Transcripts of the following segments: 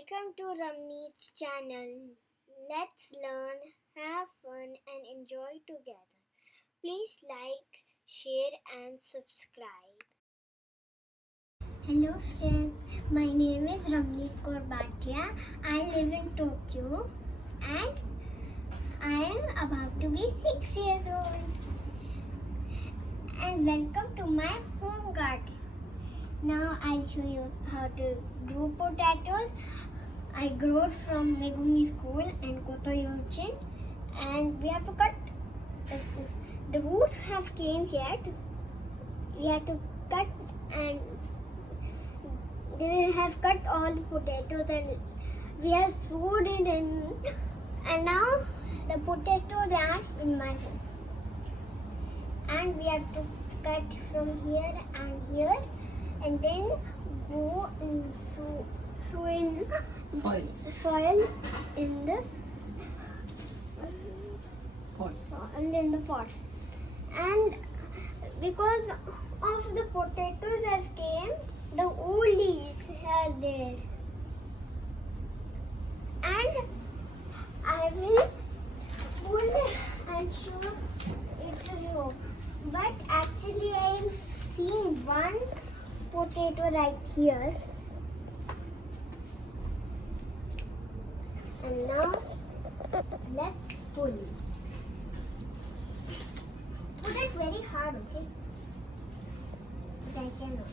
Welcome to Ramneet's channel. Let's learn, have fun, and enjoy together. Please like, share, and subscribe. Hello friends, my name is Ramneet Kaur. I live in Tokyo and I am about to be 6 years old. And welcome to my home garden. Now I'll show you how to grow potatoes. I grew it from Megumi school and Kotoyochin, and we have to cut. The roots have came yet. We have to cut, and they have cut all the potatoes, and we have sowed it in. And now the potatoes are in my home, and we have to cut from here and here. And then go and sow in soil in this Pot. soil in the pot. And because of the potatoes as came, the old leaves are there. And I will pull and show it to you. But actually I am seeing one potato right here, and now let's pull. Put it very hard, okay? But I cannot.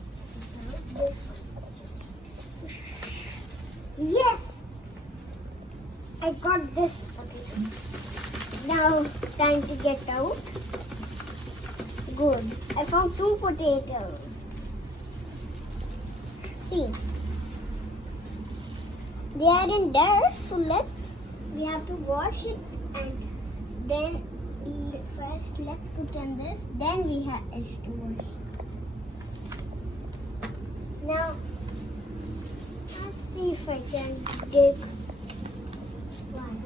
This one. Yes, I got this potato. Now time to get out. Good. I found 2 potatoes. See, they are in dirt, so we have to wash it, and then first let's put on this, then we have to wash. Now, let's see if I can dig one.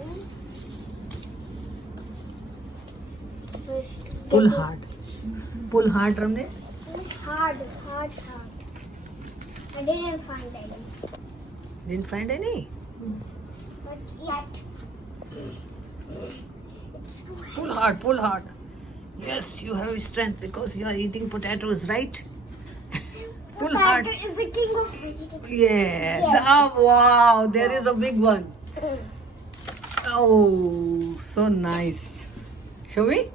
First, Pull hard. Pull hard, Ramneet. Hard. I didn't find any. Didn't find any? But yet. It's too heavy. Pull hard. Yes, you have strength because you are eating potatoes, right? Pull hard. Potato is the king of vegetables. Yes. Yes. Oh, wow. There is a big one. Oh, so nice. Show me.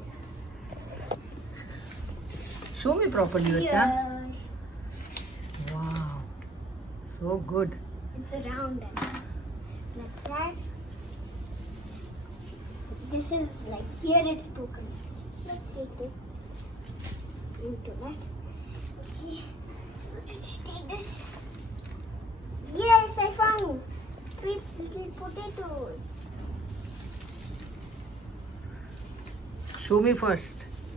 Show me properly, Vacha. Yeah. Wow. So good. It's a round one. Like that. This is like here it's broken. Let's take this into that. Okay. Let's take this. Yes, I found 3 little potatoes. Show me first.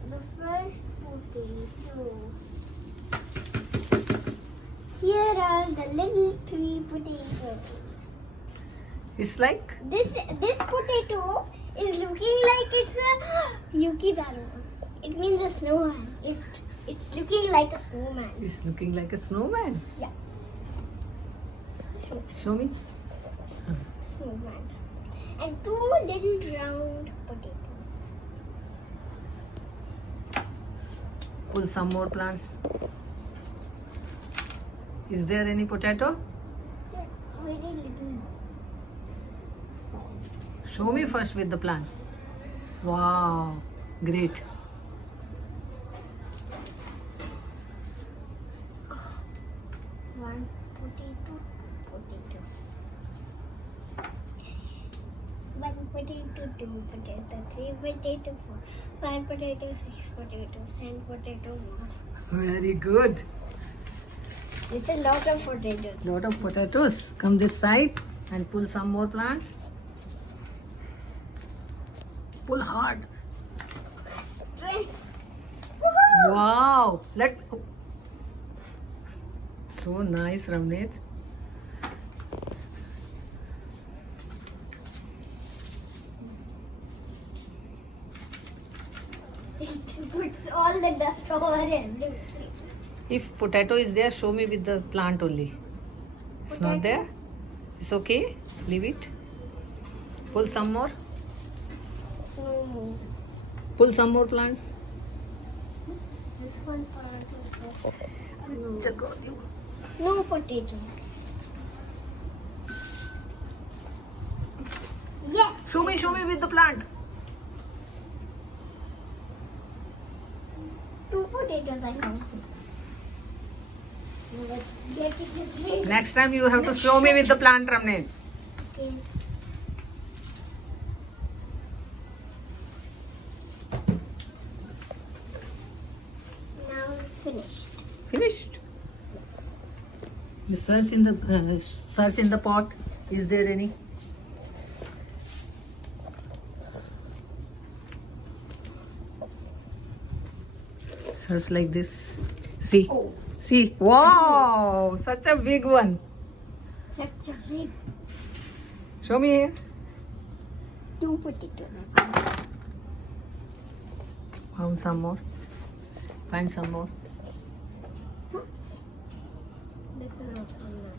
The first potato. Here are the little 3 potatoes. It's like This potato is looking like it's a Yukidaro. It means a snowman. It's looking like a snowman. it's looking like a snowman. Yeah. Show me. Snowman. And 2 little round potatoes. Pull some more plants. Is there any potato? They're very little. Show me first with the plants. Wow, great. One potato. 1 potato, 2 potato, 3 potato, 4, 5 potato, 6 potato, 7 potato, more. Very good. It's a lot of potatoes. Lot of potatoes. Come this side and pull some more plants. Pull hard. Strength. Wow. So nice, Ramneet. It puts all the dust over everything. If potato is there, show me with the plant only. It's not there? It's okay. Leave it. Pull some more. It's no more. Pull some more plants. This one part is no potato. Yes. Show me with the plant. 2 potatoes I found. Let's get it ready. Next time you have to show me with the plant, Ramneet. Okay. Now it's finished. Finished. You search in the pot. Is there any? Search like this. See. Oh, See. Wow! Such a big one. such a big Show me here. 2 potatoes I found. Found some more. Find some more. Oops. This is also not.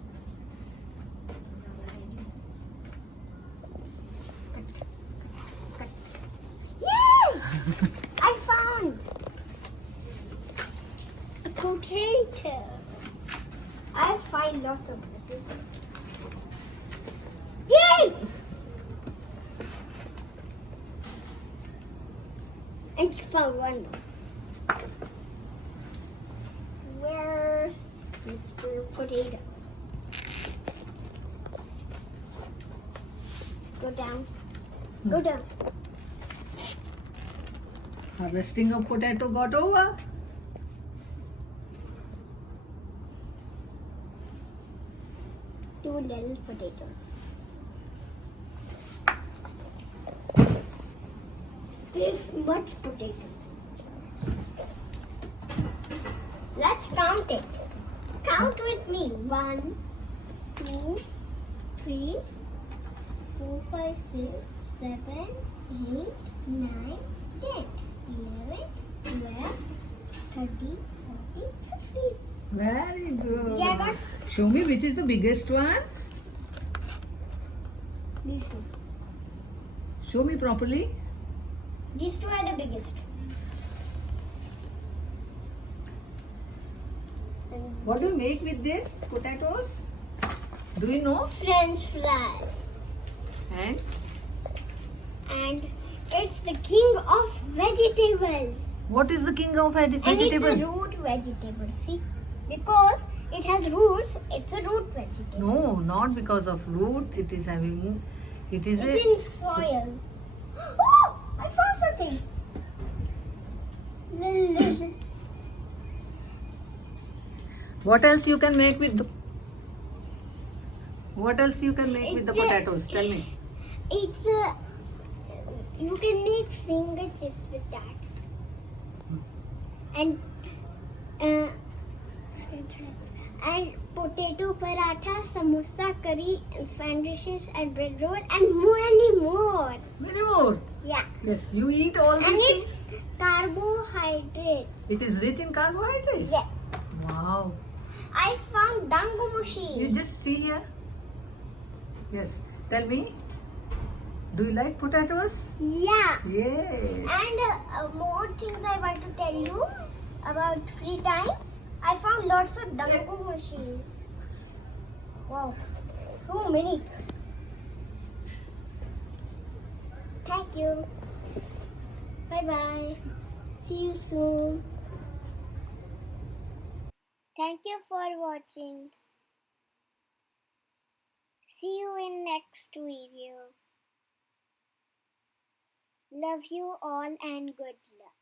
Cut. Yay! I found a potato. I find lots of potatoes. Yay! I found one. Where's Mr. Potato? Go down. Go down. Harvesting of potato got over. Two little potatoes. This much potato. Let's count it. Count with me. 1, 2, 3, 4, 5, 6, 7, 8, 9, 10, 11, 12, 13, 14, 15. Very good. Yeah, I got Show me which is the biggest one. these two. Show me properly. These two are the biggest. And What do you make with this potatoes? Do you know? French fries. And And it's the king of vegetables. what is the king of And it's vegetable? a root vegetable. See? Because it has roots, it's a root vegetable. No, not because of root. It is having. It is It's a. in soil. Oh! I found something. What else you can make with? What else you can make with the It's a- potatoes? Tell me. It's a. You can make finger chips with that. And and potato paratha, samosa, curry, and sandwiches, and bread roll, and many more. Many more. Yeah. Yes, you eat all And these it's things. carbohydrates. It is rich in carbohydrates. Yes. Wow. I found You dangomushi. just see here. Yes. Tell me. Do you like potatoes? Yeah. Yes. And more things I want to tell you about free time. I found lots of dangomushi. Wow. So many. Thank you. Bye bye. See you soon. Thank you for watching. See you in next video. Love you all and good luck.